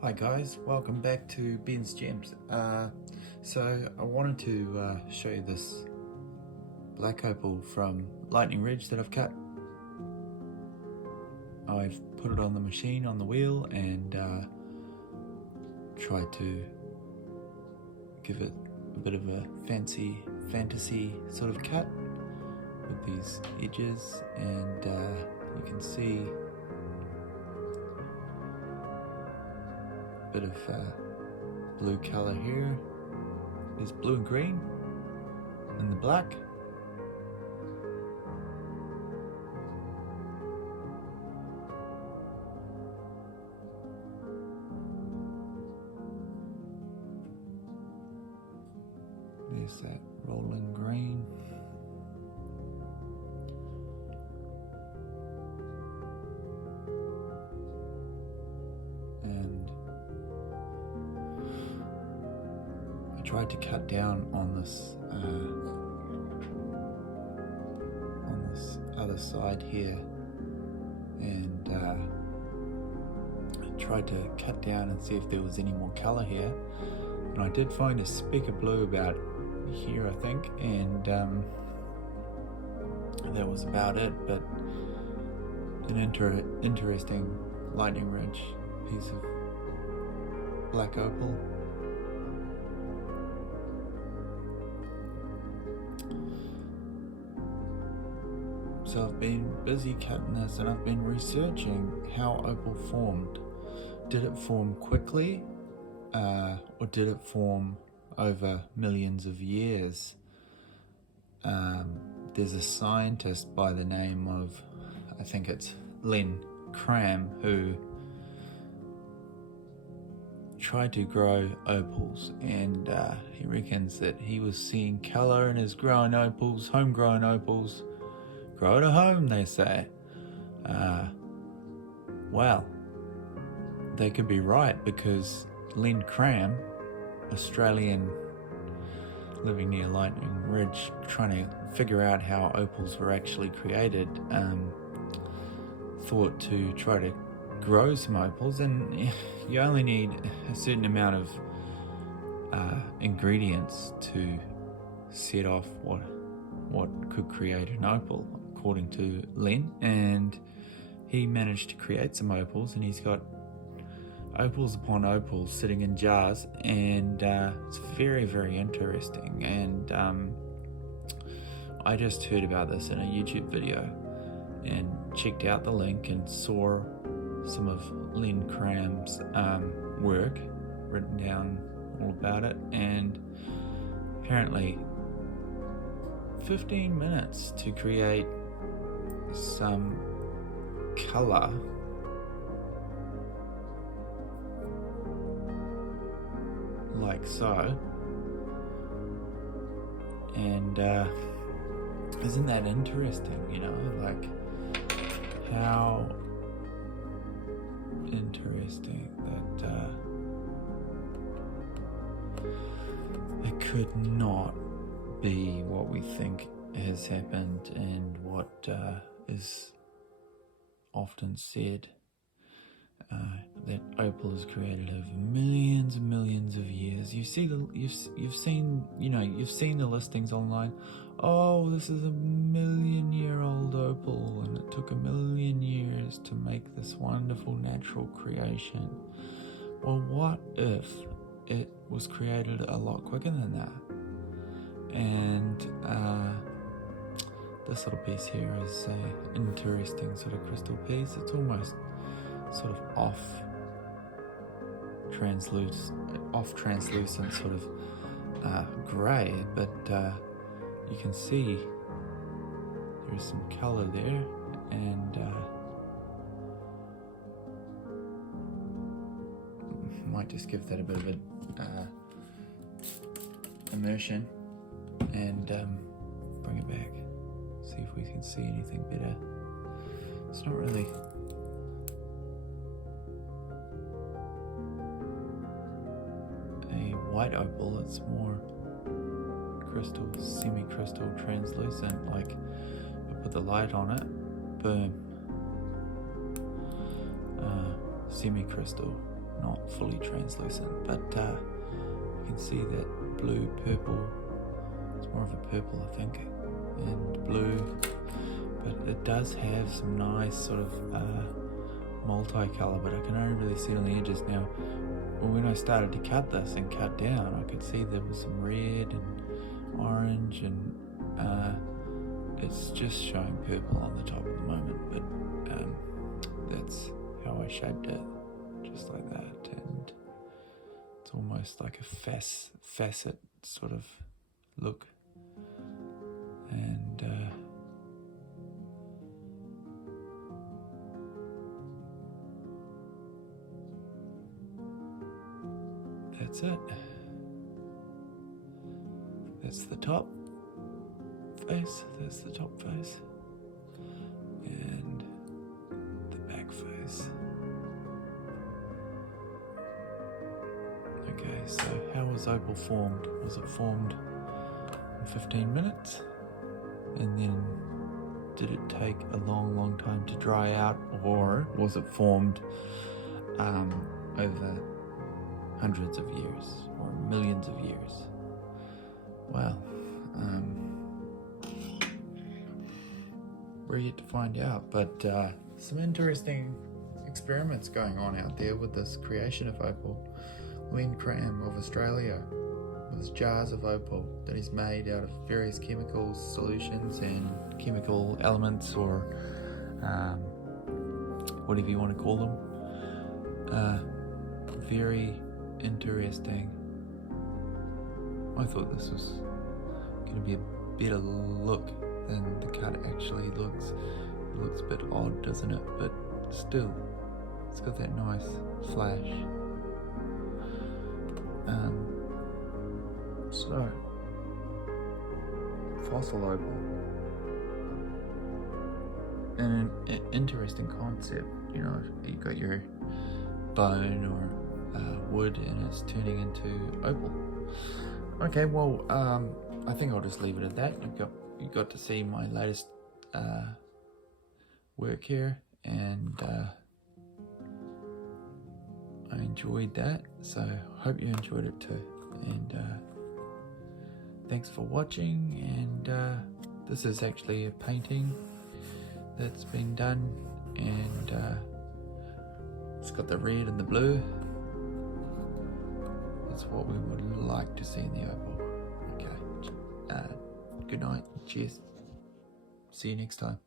Hi guys, welcome back to Ben's Gems. So I wanted to show you this black opal from Lightning Ridge that I've cut. I've put it on the machine on the wheel and tried to give it a bit of a fantasy sort of cut with these edges, and you can see bit of blue color here. There's blue and green and the black. There's that rolling green. And I tried to cut down on this other side here, and I tried to cut down and see if there was any more color here, and I did find a speck of blue about here, I think, and that was about it. But an interesting Lightning Ridge piece of black opal. So I've been busy cutting this, and I've been researching how opal formed. Did it form quickly, or did it form over millions of years? There's a scientist by the name of, I think it's Len Cram, who tried to grow opals, and he reckons that he was seeing color in his growing opals, homegrown opals. Grow to home, they say. Well, they could be right, because Len Cram, Australian, living near Lightning Ridge, trying to figure out how opals were actually created, thought to try to grow some opals, and you only need a certain amount of ingredients to set off what could create an opal, according to Len. And he managed to create some opals, and he's got opals upon opals sitting in jars, and it's very, very interesting. And I just heard about this in a YouTube video and checked out the link and saw some of Len Cram's work, written down all about it, and apparently 15 minutes to create some color like so. And isn't that interesting, like how interesting that it could not be what we think has happened, and what is often said, that opal is created over millions and millions of years. You've seen the listings online. Oh, this is a 1,000,000-year-old opal, and it took 1,000,000 years to make this wonderful natural creation. Well, what if it was created a lot quicker than that? And this little piece here is an interesting sort of crystal piece. It's almost sort of off translucent sort of grey, but you can see there's some colour there, and might just give that a bit of a immersion, and bring it back, see if we can see anything better. It's not really a white opal, it's more crystal, semi-crystal, translucent. Like, I put the light on it, boom, semi-crystal. not fully translucent, but you can see that blue, purple, it's more of a purple I think, and blue, but it does have some nice sort of multicolour, but I can only really see it on the edges now. Well, when I started to cut this and cut down, I could see there was some red and orange, and it's just showing purple on the top at the moment, but that's how I shaped it, just like that, and it's almost like a facet sort of look, and that's it. That's the top face, that's the top face, and the back face. Okay, so how was Opal formed? Was it formed in 15 minutes? And then did it take a long time to dry out, or was it formed over hundreds of years or millions of years? Well, we're yet to find out, but some interesting experiments going on out there with this creation of opal. Len Cram of Australia, with jars of opal that is made out of various chemical solutions and chemical elements, or whatever you want to call them. Very interesting. I thought this was going to be a better look than the cut actually looks. It looks a bit odd, doesn't it? But still, it's got that nice flash. So, fossil opal. And an interesting concept, you know, you got your bone or wood and it's turning into opal. Okay, well, I think I'll just leave it at that. You got to see my latest work here, and I enjoyed that, so hope you enjoyed it too. And thanks for watching. And this is actually a painting that's been done, and it's got the red and the blue. That's what we would like to see in the opal. Okay, good night, cheers, see you next time.